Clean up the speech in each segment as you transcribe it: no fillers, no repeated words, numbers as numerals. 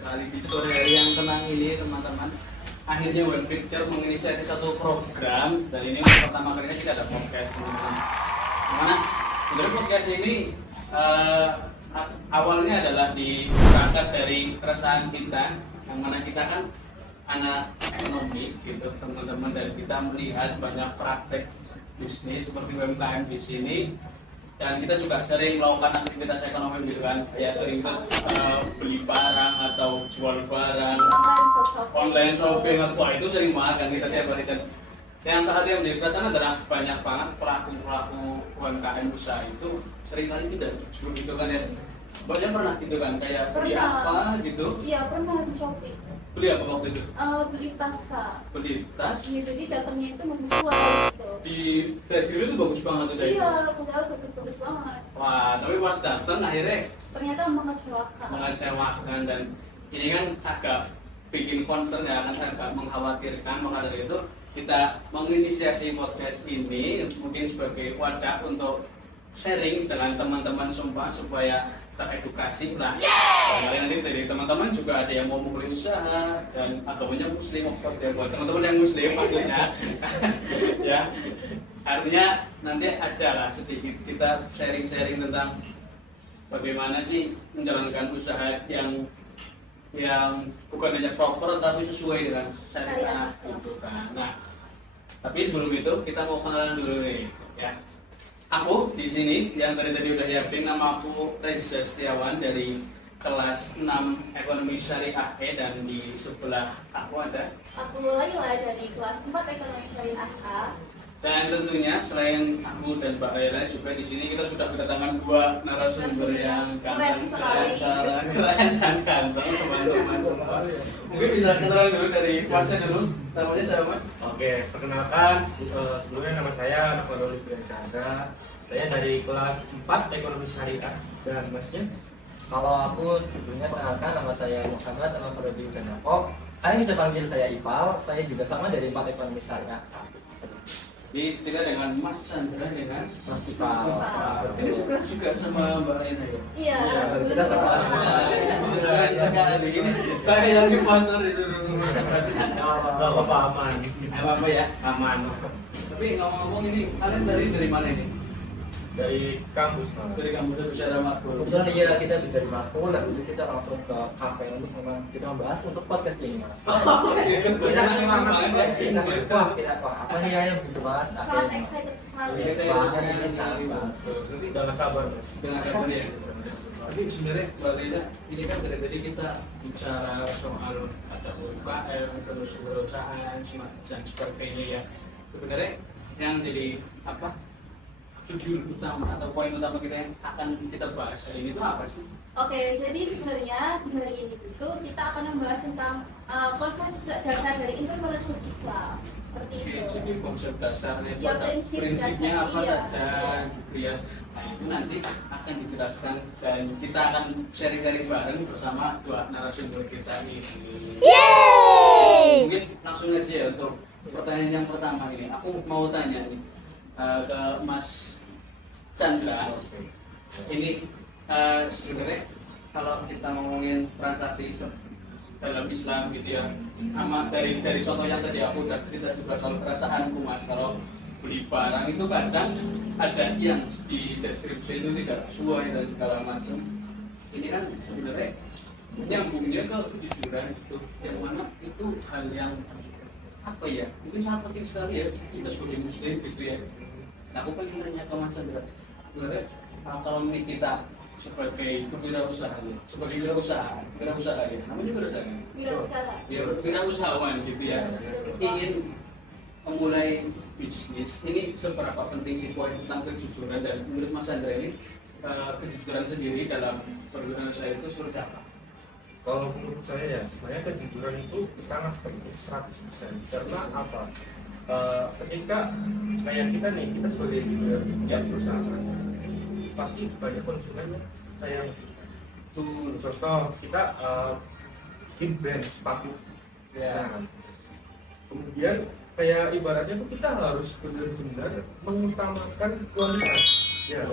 sekali di sore hari yang tenang ini teman-teman. Akhirnya One Picture menginisiasi satu program dan ini pertama kalinya kita ada podcast teman-teman. Mana sebenarnya podcast ini awalnya adalah berangkat dari keresahan kita, yang mana kita kan anak ekonomi gitu teman-teman, dan kita melihat banyak praktek bisnis seperti UMKM di sini. Dan kita juga sering melakukan aktivitas ekonomi gitu kan, ya sering beli barang atau jual barang, online shopping, wah itu sering banget kan kita tiap hari kan. Yang saat yang menjadi perasaan adalah banyak banget pelaku-pelaku UMKM usaha itu sering kali tidak justru gitu kan ya. Banyak pernah gitu kan, kayak beli apa gitu? Iya pernah di Shopee. Beli apa waktu itu? Beli tas kak. Beli tas? Iya, jadi datangnya itu menyesuai gitu. Di deskripsi itu bagus banget tuh dari. Iya, padahal bagus banget. Wah, tapi pas datang akhirnya ternyata mengecewakan. Mengecewakan, dan ini kan agak bikin concern ya, kan agak mengkhawatirkan. Maka dari itu kita menginisiasi podcast ini mungkin sebagai wadah untuk sharing dengan teman-teman semua supaya teredukasi lah. Nanti dari teman-teman juga ada yang mau mulai usaha dan agamanya muslim, of course ya, buat teman-teman yang muslim maksudnya. Ya, artinya nanti ada lah sedikit kita sharing-sharing tentang bagaimana sih menjalankan usaha yang bukan hanya proper tapi sesuai dengan syariat gitu kan. Nah, tapi sebelum itu kita mau kenalan dulu nih ya. Aku di sini yang tadi udah yakin, nama aku Reza Setiawan dari kelas 6 Ekonomi Syariah E, dan di sebelah aku ada aku Laila dari kelas 4 Ekonomi Syariah A. Dan tentunya selain aku dan Mbak Laila juga di sini kita sudah kedatangan dua narasumber yang ganteng dan ganteng teman-teman semua. Mungkin bisa kenalan dulu dari kelasnya dulu. Namanya siapa? Oke, perkenalkan, sebelumnya nama saya Nafarul Ibrahim Chandra. Saya dari kelas 4 Ekonomi Syariah. Dan masnya? Kalau aku sebelumnya perkenalkan, nama saya Muhammad Nafarul Ibrahim Chandra. Kalian bisa panggil saya Ipal. Saya juga sama dari 4 Ekonomi Syariah. Jadi tidak dengan Mas Chandra, dengan Mas Ipal. Ini sekelas juga sama Mbak Laila ya? Iya. Kita sama. Saya yang imposter disuruh. Gak apa-apa, aman. Apa ya? Aman. Tapi ngomong-ngomong ini, kalian dari mana ini? Dari kampus, Pak. Dari kampus Besar Makmur. Kebetulan iya kita bisa di Makmur, dan jadi kita langsung ke kafe untuk memang kita membahas untuk podcast ini mas. Kita apa nih ya yang begitu mas? Sangat excited sekali. Udah gak sabar, Mas. Dengan siapa ya? Tapi sebenarnya Mbak Lina, ini kan dari tadi kita bicara soal ada UMKM, terus perusahaan, dan sebagainya ya. Sebenarnya yang jadi apa? Tujuan utama atau poin utama kita yang akan kita bahas hari ini itu apa sih? Oke, jadi sebenarnya hari ini itu kita akan membahas tentang konsep dasar dari entrepreneurship Islam. Seperti itu. Jadi konsep dasarnya itu Ya, ada prinsipnya dasar, apa iya. saja gitu ya. Nah itu nanti akan dijelaskan dan kita akan sharing-sharing bareng bersama dua narasumber kita ini. Mungkin langsung aja ya untuk pertanyaan yang pertama ini. Aku mau tanya nih ke Mas Chandra. Ini sebenarnya kalau kita ngomongin transaksi dalam Islam gitu ya, sama dari contoh yang tadi aku udah cerita juga soal perasaanku mas, kalau beli barang itu kadang ada yang di deskripsi itu tidak sesuai dan segala macam. Ini kan sebenarnya nyambungnya ke kejujuran itu, yang mana itu hal yang apa ya, mungkin sangat penting sekali ya kita sebagai muslim gitu ya. Nah, aku pengen tanya ke Mas Chandra, sebenarnya kalau kita sebagai wirausaha ya, namanya wirausahawan gitu ya, ingin memulai bisnis, ini seberapa penting sih poin tentang kejujuran, dan menurut Mas Chandra ini kejujuran sendiri dalam berwirausaha itu seperti apa? Kalau menurut saya ya, sebenarnya kejujuran itu sangat penting 100%. Karena apa? Ketika kayak kita nih, kita sebagai ya perusahaan, pasti banyak konsumen yang sayang. Tuh contoh kita bikin brand sepatu. Ya. Kemudian kayak ibaratnya tuh kita harus benar-benar mengutamakan kualitas. Ya.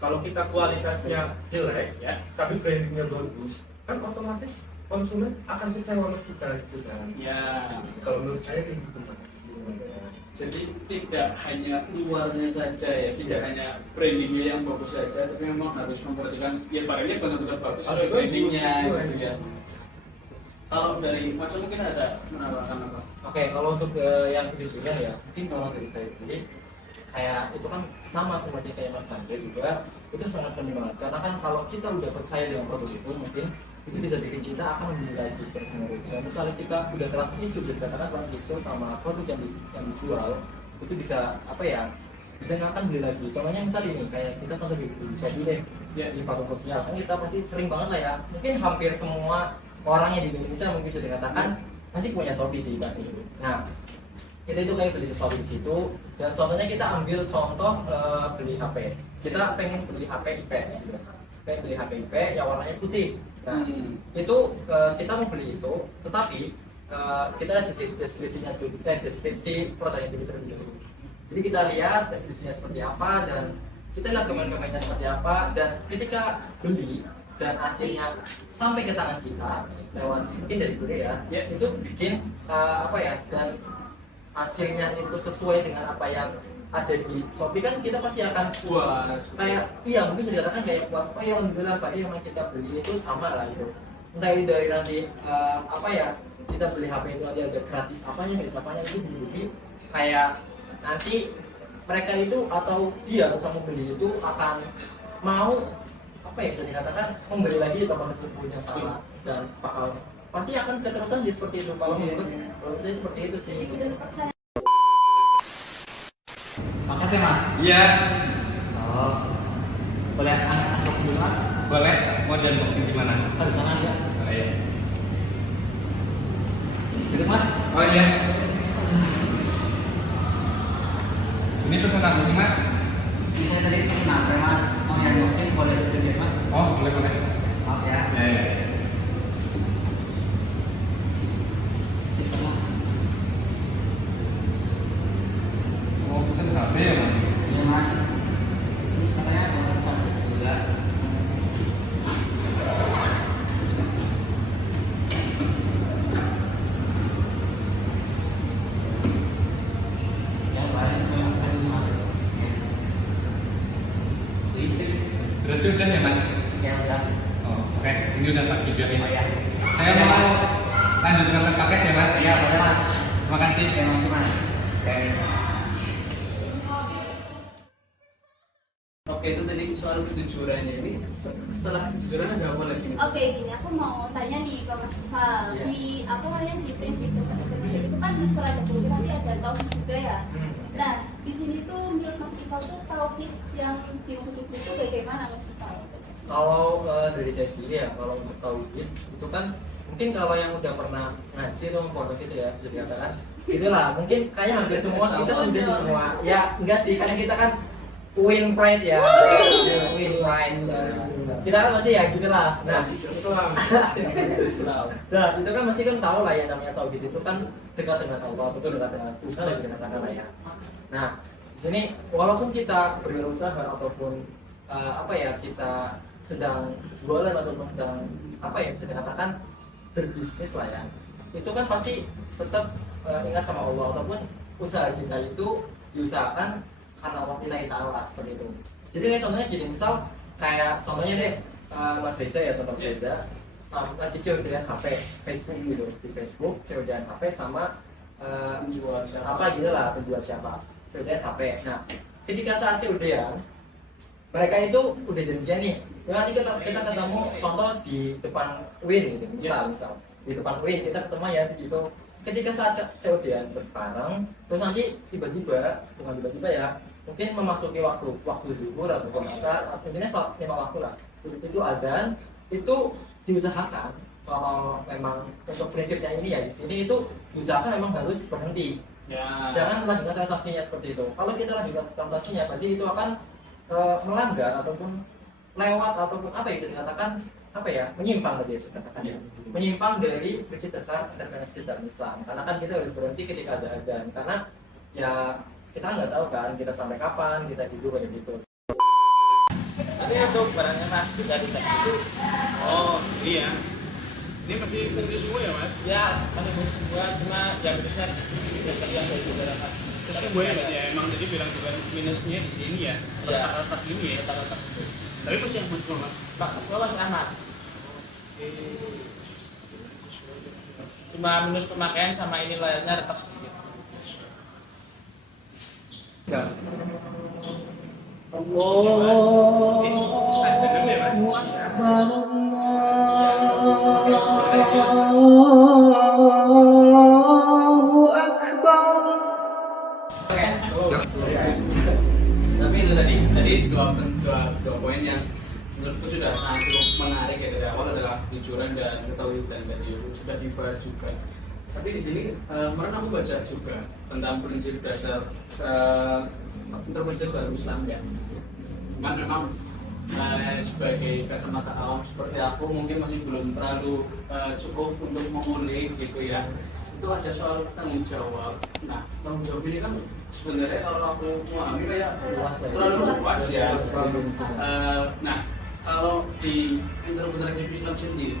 Kalau kita kualitasnya jelek, ya, tapi brandingnya bagus, kan otomatis konsumen akan kecewa sama kita gitu kan. Ya, Kalau menurut saya kayak gitu Mas. jadi tidak hanya luarnya saja ya, tidak hanya brandingnya yang bagus saja, tapi memang harus memperhatikan ya barangnya benar-benar bagus Harus sesuai bagus, brandingnya sesuai. gitu ya. Kalau dari Mas mungkin ada menambahkan apa? Oke, kalau untuk yang kejujuran ya, mungkin kalau dari saya sendiri kayak itu kan sama seperti kayak Mas Sandra juga, itu sangat penting banget karena kan kalau kita udah percaya dengan produk itu mungkin itu bisa bikin kita akan membeli lagi terus menerus. Dan misalnya kita udah trust issue, kita katakan trust issue sama produk yang dijual itu bisa apa ya, bisa nggak akan beli lagi. Contohnya misalnya ini kayak kita contoh di Shopee deh, Ya. di platform sosial kan kita pasti sering banget lah ya, mungkin hampir semua orang yang di Indonesia mungkin bisa dikatakan pasti punya Shopee sih pasti. Nah kita itu kayak beli sesuatu di situ, dan contohnya kita ambil contoh beli HP, kita pengen beli HP IP gitu. Pengen beli HP IP yang warnanya putih. Nah itu kita mau beli itu, tetapi kita lihat deskripsinya dulu, deskripsi produk yang terlebih dahulu. Jadi kita lihat deskripsinya seperti apa dan kita lihat komen-komennya seperti apa, dan ketika beli dan akhirnya sampai ke tangan kita lewat mungkin dari kurir ya, itu bikin apa ya, dan hasilnya itu sesuai dengan apa yang ada di Shopee kan kita pasti akan Puas. kayak iya mungkin bisa dikatakan kayak puas, oh ya alhamdulillah tadi memang kita beli itu sama lah itu, entah itu dari nanti apa ya, kita beli HP itu nanti ada gratis apanya itu dibeli kayak nanti mereka itu atau dia sama beli itu akan mau apa ya, bisa dikatakan membeli lagi atau tersebut yang salah, dan bakal pasti akan keterusan jadi seperti itu. Kalau menurut saya seperti itu sih. Jadi udah percaya. Makasih Mas. Iya, Oh, boleh unbox dulu Mas? boleh. Mau di unboxing gimana? Harus sana ya. Oh iya. Gitu Mas. Oh iya. Ini pesan apa sih Mas? Saya tadi pesen HP Mas. Mau di unboxing boleh dulu ya Mas? Oh boleh boleh. Maaf ya. Ya ya. Sistemnya. Mau pesan HP ya Mas? Iya Mas. Terus katanya mau pesan juga. Ya baik, saya mau kasih Mas. Please. Berarti udah ya Mas? Ya udah. Oh oke. Ini udah tak videoin. Oh ya. Saya Ya, mau Mas. lanjut nonton paket ya Mas? Ya boleh Mas. Terima kasih. Terima kasih Mas. Oke. Oke, itu tadi soal kejujurannya. Ini setelah kejujuran ada apa lagi nih? Oke, gini aku mau tanya nih ke Mas Ifal. Iya. Di apa namanya di prinsip dasar entrepreneurship itu kan setelah ada kejujuran nanti ada tauhid juga ya. Nah, di sini tuh menurut Mas Ifal tuh tauhid yang dimaksud di sini tuh bagaimana Mas Ifal? Kalau dari saya sendiri ya, kalau untuk tauhid itu kan mungkin kalau yang udah pernah ngaji atau pondok itu ya bisa dikatakan itulah mungkin kayaknya hampir semua kita sudah sih semua ya, enggak sih karena kita kan win pride ya, win pride kita kan pasti ya gitu lah. Nah Islam. nah itu kan pasti kan tahu lah ya, namanya tauhid itu kan dekat dengan Allah, itu dekat dengan Tuhan lebih dikatakan lah ya. Nah di sini walaupun kita berusaha ataupun apa ya, kita sedang jualan ataupun sedang apa ya, bisa dikatakan berbisnis lah ya, itu kan pasti tetap ingat sama Allah, ataupun usaha kita itu diusahakan karena Allah nilai ta'ala seperti itu. Jadi kayak contohnya gini, misal kayak contohnya deh Mas Reza ya, contoh Mas Reza lagi COD-an HP Facebook gitu, di Facebook COD-an HP sama penjual apa gitu lah, penjual siapa COD-an HP. Nah ketika saat COD-an mereka itu udah janjian nih, nanti kita ketemu contoh di depan Win gitu, misal di depan Win kita ketemu ya di situ. Ketika saat COD-an bersekarang, terus nanti tiba-tiba, bukan tiba-tiba ya, mungkin memasuki waktu zuhur atau asar, atau intinya sholat 5 waktu lah. Itu adzan, itu diusahakan kalau memang untuk prinsipnya ini ya di sini itu diusahakan memang harus berhenti. Ya. Jangan lanjutkan transaksinya seperti itu. Kalau kita lanjutkan transaksinya, berarti itu akan melanggar ataupun lewat ataupun apa ya, kita katakan apa ya, menyimpang tadi saya katakan ya, menyimpang dari prinsip dasar intervensi dalam Islam. Karena kan kita harus berhenti ketika ada adzan, karena ya kita nggak tahu kan kita sampai kapan kita tidur kayak gitu. Tapi untuk barangnya Mas bisa dicek dulu. Oh iya. Ini masih fungsi semua ya mas? Ya, masih fungsi semua, cuma yang besar yang terlihat dari beberapa. Terus semua ya berarti ya, emang jadi bilang juga minusnya di sini ya, letak-letak ini ya. Letak-letak. Tapi masih yang full mas? Pak, semua masih aman. Cuma minus pemakaian sama ini layarnya retak sedikit. Enggak. Tapi itu tadi dua poin yang menurutku sudah sangat cukup menarik ya dari awal adalah kejujuran dan ketahuan tadi sudah dibahas juga. Tapi di sini kemarin aku baca juga tentang prinsip dasar intervensi baru Islam ya. Kan memang sebagai kacamata awam seperti aku mungkin masih belum terlalu cukup untuk mengulik gitu ya. Itu ada soal tanggung jawab. Nah, tanggung jawab ini kan sebenarnya kalau aku memahami kayak terlalu luas ya. Nah, kalau di interpretasi Islam sendiri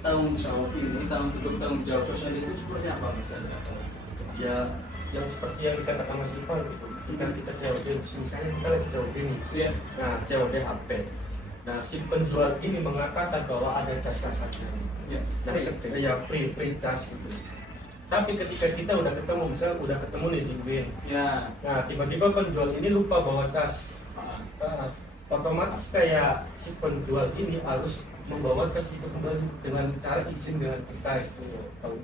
tanggung jawab ini, bentuk tanggung jawab sosial itu seperti apa misalnya? Ya, yang seperti yang dikatakan Mas Iqbal gitu. Kita COD, misalnya kita lagi COD ini. Iya. Nah, COD HP. Nah, si penjual ini mengatakan bahwa ada cas-casannya. Ya. Nah, ya free cas gitu. Tapi ketika kita udah ketemu, misalnya udah ketemu nih di Win. Ya. Nah, tiba-tiba penjual ini lupa bawa cas. Nah, otomatis kayak si penjual ini harus membawa cas itu kembali dengan cara izin dengan kita itu. Tahu?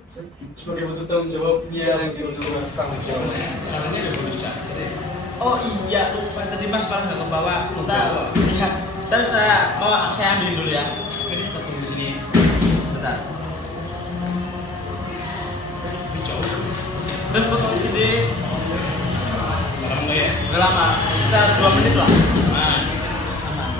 Sebagai bentuk tanggung jawabnya gitu. Tanggung jawab. Caranya ada bonus charger ya. Oh iya, lupa tadi Mas malah nggak kebawa. Bentar. Iya. Terus saya ambilin dulu ya. Jadi kita tunggu di sini. Bentar. Ini jauh. Terus potong di sini. Lama nggak ya? Gak lama. Kita 2 menit lah. Nah, Aman.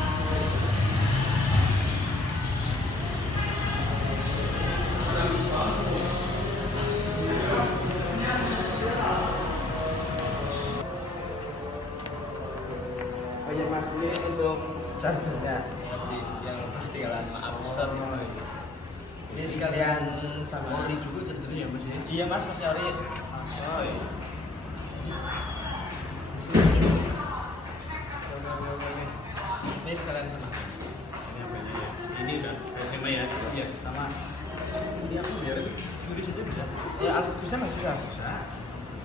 Oh iya Mas, ini untuk chargernya yang ketinggalan. Maaf, sorry. Ini sekalian sama ini juga chargernya ya mas ya? Iya Mas, Mas Yori. Oh iya. Ini sekalian sama. Ini apanya ya? Ini udah tema ya? Iya, sama. Ini aku biar tulis aja bisa. Ya, aku bisa Mas, bisa. Bisa.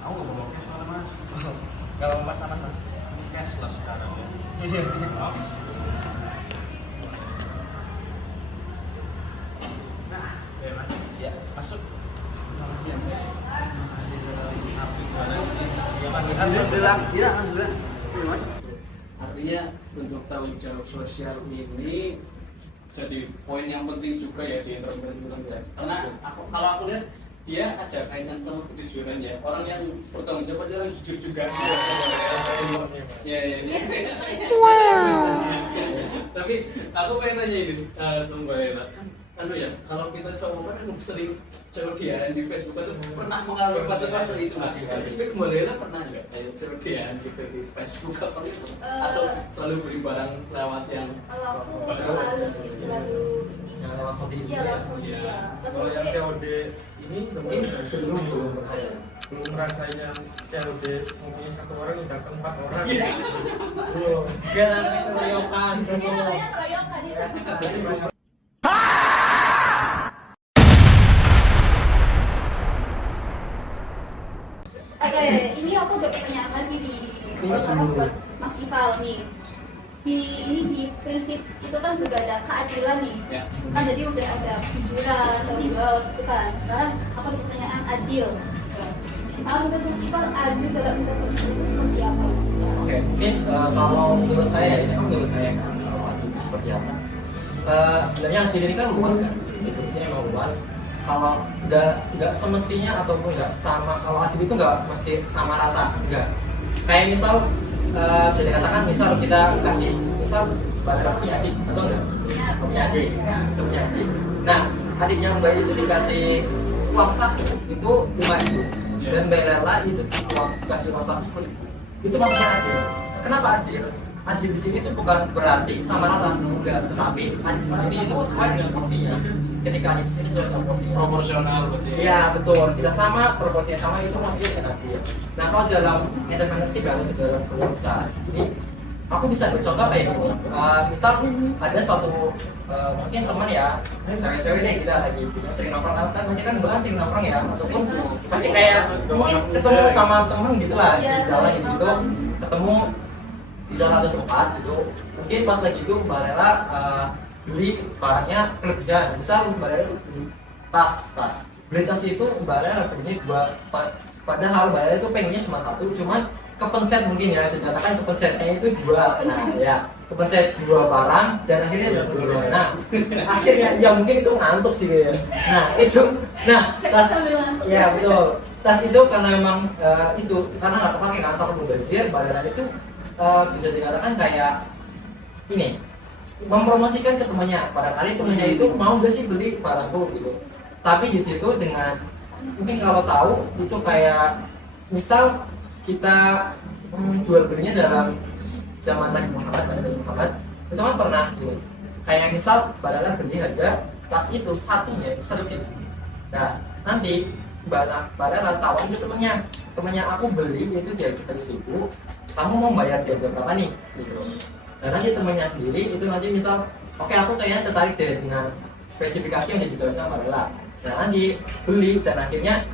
Aku nggak bawa cash soalnya mas. Kalau Mas sama Mas. Ini cashless sekarang ya. Iya. Nah, ya mas. Ya, masuk. Terima kasih ya mas. Ya Mas, alhamdulillah. Iya, alhamdulillah. Iya, Mas. Artinya bentuk tanggung jawab sosial ini jadi poin yang penting juga ya di interpretasi ya. Karena kalau aku lihat dia ada kaitan sama kejujuran ya. Orang yang bertanggung jawab pasti orang jujur juga. Ya, ya. Tapi aku pengen tanya ini, Mbak Lela. Anu ya, kalau kita cowok kan sering cewek di Facebook itu pernah mengalami fase-fase itu nggak? Tapi Mbak Lela pernah nggak kayak cewek gitu di Facebook apa itu? Atau selalu beli barang lewat yang Kalau aku selalu sih selalu ini. Yang lewat Shopee. Iya lewat Shopee ya. Kalau yang COD ini belum ngerasain yang COD mempunyai 1 orang udah ke 4 orang. Belum. Gak ada keroyokan. Ini namanya keroyokan itu. Oke, ini aku ada pertanyaan lagi nih buat Mas Ival nih. Di prinsip itu kan sudah ada keadilan nih. ya? Kan jadi udah ada kejujuran, tanggung jawab gitu kan. Sekarang aku ada pertanyaan adil. Menurut Mas Ival adil dalam interpretasi itu seperti apa Mas Ival? Oke, mungkin kalau menurut saya, ini kan menurut saya kan, kalau adil itu seperti apa? Sebenarnya adil ini kan luas kan, definisinya memang luas. Kalau nggak semestinya ataupun nggak sama, kalau adil itu nggak mesti sama rata, nggak. Kayak misal, bisa dikatakan misal kita kasih, misal Mbak punya adik atau enggak? Punya adik, nah, bisa punya adik. Nah, adik yang Mbak itu dikasih uang saku itu 5.000 dan Mbak Lela itu dikasih uang saku 10.000. Itu maksudnya adil. Kenapa adil? adil di sini itu bukan berarti sama rata, enggak, tetapi adil di sini itu sesuai dengan porsinya. Ketika adil di sini sesuai dengan porsinya. Proporsional berarti. Iya betul, kita sama, proporsinya sama itu maksudnya dengan adil. Nah kalau dalam entrepreneurship atau dalam kewirausahaan ini, aku bisa contoh kayak gini. Misal ada suatu mungkin teman ya, cewek-cewek deh kita lagi bisa sering nongkrong, kan pasti kan bahkan sering nongkrong ya, ataupun pasti kayak mungkin ketemu sama temen gitu lah di jalan gitu, ketemu di salah satu tempat gitu, mungkin pas lagi itu Mbak Lela beli barangnya kelebihan, misal Mbak Lela beli tas, beli tas itu Mbak Lela beli dua, padahal Mbak Lela itu pengennya cuma satu, cuman kepencet mungkin ya, saya katakan kepencetnya itu dua, nah ya kepencet dua barang dan akhirnya ada dua. Nah akhirnya ya mungkin itu ngantuk sih ya. Nah itu, nah tas, ya betul, tas itu karena memang itu karena nggak kepake kan, atau mubazir, badan itu bisa dikatakan kayak ini mempromosikan ke temannya, barangkali temannya itu mau gak sih beli barangku gitu. Tapi di situ dengan mungkin kalau tahu itu kayak misal kita jual belinya dalam zaman Nabi Muhammad itu kan pernah gini, kayak misal Mbak beli harga tas itu satunya itu 100 ribu. Nah nanti Mbak tawarin ke temennya aku beli itu di harga 100 ribu, kamu mau bayar di harga berapa nih gitu. Nah nanti temennya sendiri itu nanti misal oke, aku kayaknya tertarik deh dengan spesifikasi yang dijelaskan Mbak Lela. Nah nanti beli dan akhirnya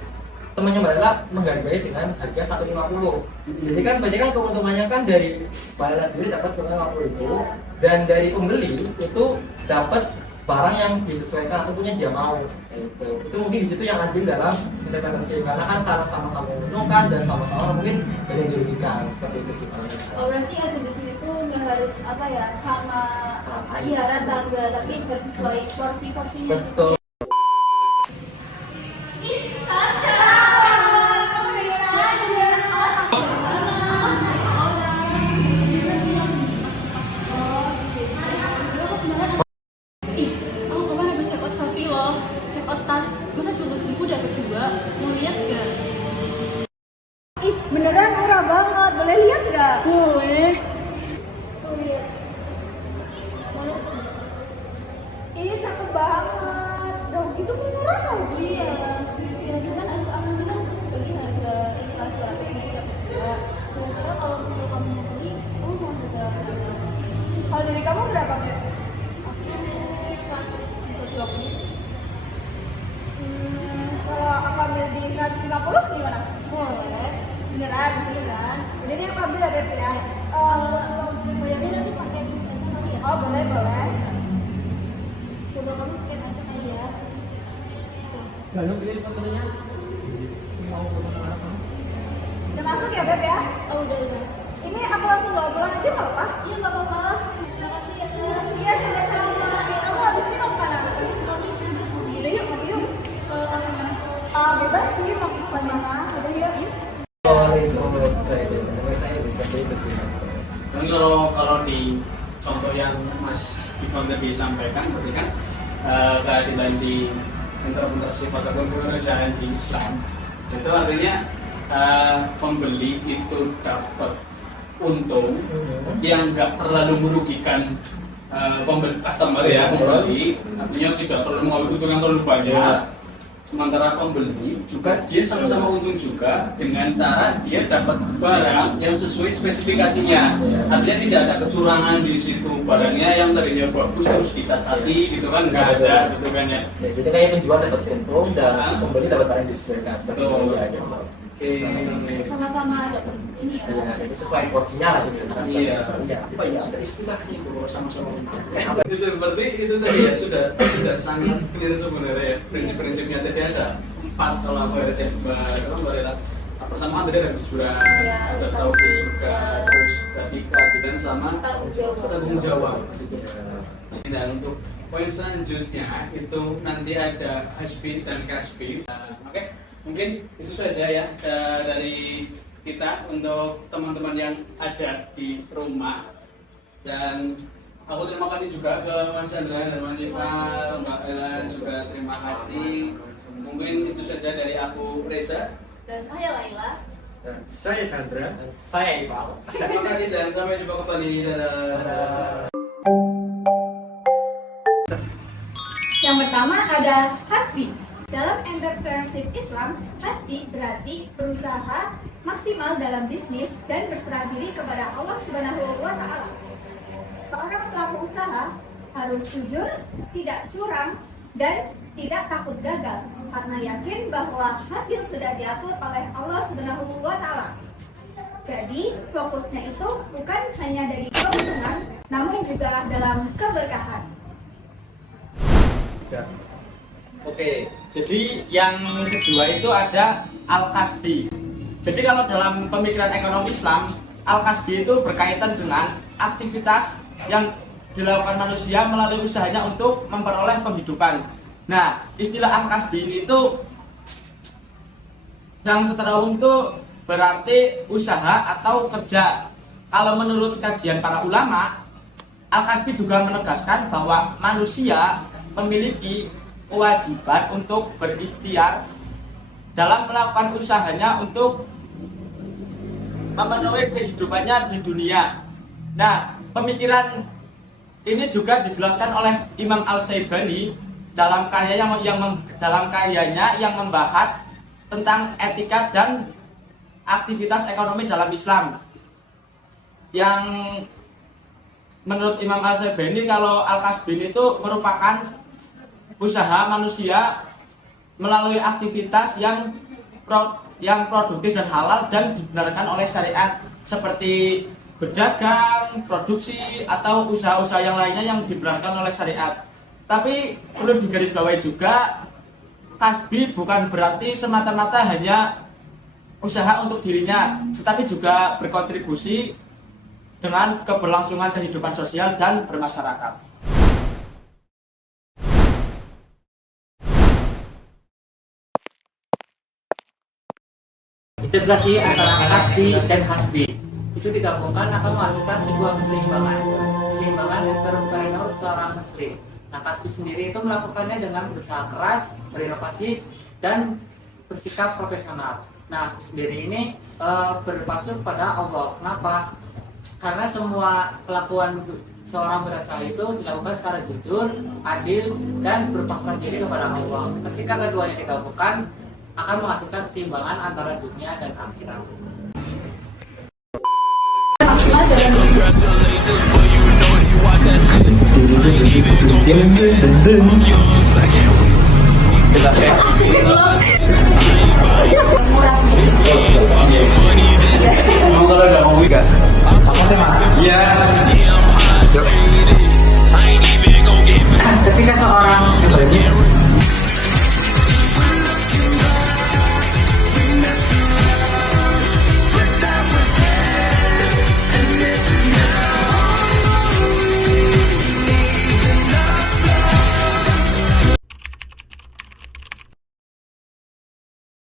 temannya Mbak Lela menghargai dengan harga 150. Jadi kan berarti kan keuntungannya kan dari Mbak Lela sendiri dapat keuntungan 50.000 dan dari pembeli itu dapat barang yang disesuaikan ataupun yang dia mau. Itu mungkin di situ yang adil dalam intervensi, karena kan sama-sama menguntungkan dan sama-sama mungkin ada yang dirugikan, seperti itu sih. Oh berarti adil di sini tuh nggak harus apa ya sama iya rata enggak, tapi harus sesuai porsi-porsinya. Betul. Beneran murah banget, boleh lihat nggak? Boleh. Tuh lihat. Mana? Ini cakep banget. Dong itu murah lagi. Iya. Kira-kira kan aku kan beli harga ini lah 200.000 dapat dua. Kira-kira kalau misalnya kamu mau beli, kamu mau harga berapa? Kalau dari kamu berapa? Aku 120. Kalau aku ambil di 150 gimana? Boleh. Beneran? Beneran. Jadi aku ambil ya Beb ya? Bayarnya nanti pakai kris aja kali ya? Oh boleh. Coba kamu scan aja kali ya. Jangan pilih fotonya. Udah masuk ya Beb ya? Oh udah. Ini aku langsung bawa pulang aja nggak apa? Iya nggak apa-apa. Terima kasih ya Teh. Iya sama-sama. Kamu habis ini mau kemana? Kami sudah Udah yuk, ngopi yuk. apa namanya? Bebas sih, mau ke mana? Udah yuk. Saya bisa itu sih. Dan kalau di contoh yang Mas Ivan tadi sampaikan, berarti kan keadilan di entrepreneurship ataupun kewirausahaan di Islam itu artinya pembeli itu dapat untung yang nggak terlalu merugikan pembeli customer ya, pembeli artinya tidak terlalu mengambil untung yang terlalu banyak. Sementara pembeli juga dia sama-sama untung juga dengan cara dia dapat barang yang sesuai spesifikasinya. Artinya tidak ada kecurangan di situ, barangnya yang tadinya bagus terus dicacati gitu kan, nggak ada gitu kan ya. Jadi kayak penjual dapat untung dan pembeli dapat barang yang disesuaikan seperti itu ya. Oke. Sama-sama dapat ini ya. Ya, jadi sesuai porsinya lah gitu. Iya. Iya. Apa ya? Ada istilahnya itu kalau sama-sama untung. Itu berarti itu tadi ya sudah sangat clear sebenarnya ya. Prinsip-prinsipnya tadi ada 4 kalau aku ada Mbak Rela. Pertama tadi ada kejujuran, ada tauhid juga, terus tadi keadilan sama tanggung jawab. Dan untuk poin selanjutnya itu nanti ada HSP dan KSP. Oke, mungkin itu saja ya dari kita untuk teman-teman yang ada di rumah. Dan aku terima kasih juga ke Mas Chandra dan Mas Ival, Mbak Ellen juga terima kasih. Mungkin itu saja dari aku, Reza. Dan Laila. Nah, saya Chandra. Dan saya Iqbal. Terima kasih dan sampai jumpa kembali. Dadah. Yang pertama ada hasbi. Dalam entrepreneurship Islam, hasbi berarti berusaha maksimal dalam bisnis dan berserah diri kepada Allah Subhanahu wa Ta'ala. Seorang pelaku usaha harus jujur, tidak curang, dan tidak takut gagal karena yakin bahwa hasil sudah diatur oleh Allah Subhanahu wa Ta'ala. Jadi, fokusnya itu bukan hanya dari keuntungan, namun juga dalam keberkahan. Ya. Oke, jadi yang kedua itu ada al-kasbi. Jadi kalau dalam pemikiran ekonomi Islam, al-kasbi itu berkaitan dengan aktivitas yang dilakukan manusia melalui usahanya untuk memperoleh penghidupan. Nah, istilah al-kasbi ini itu yang secara umum itu berarti usaha atau kerja. Kalau menurut kajian para ulama, al-kasbi juga menegaskan bahwa manusia memiliki kewajiban untuk berikhtiar dalam melakukan usahanya untuk memenuhi kehidupannya di dunia. Nah, pemikiran ini juga dijelaskan oleh Imam Al-Syaibani dalam karyanya yang membahas tentang etika dan aktivitas ekonomi dalam Islam. Yang menurut Imam Al-Syaibani, kalau al-kasbin itu merupakan usaha manusia melalui aktivitas yang produktif dan halal dan dibenarkan oleh syariat, seperti berdagang, produksi, atau usaha-usaha yang lainnya yang dibenarkan oleh syariat. Tapi perlu digarisbawahi juga, kasbi bukan berarti semata-mata hanya usaha untuk dirinya, tetapi juga berkontribusi dengan keberlangsungan kehidupan sosial dan bermasyarakat. Integrasi antara kasbi dan hasbi itu digabungkan akan menghasilkan sebuah keseimbangan entrepreneur seorang muslim. Nah, kasbi sendiri itu melakukannya dengan berusaha keras, berinovasi, dan bersikap profesional. Nah, kasbi sendiri ini berpacu pada Allah. Kenapa? Karena semua kelakuan seorang berusaha itu dilakukan secara jujur, adil, dan berpasrah diri kepada Allah. Ketika keduanya digabungkan, akan menghasilkan keseimbangan antara dunia dan akhirat. Ketika seorang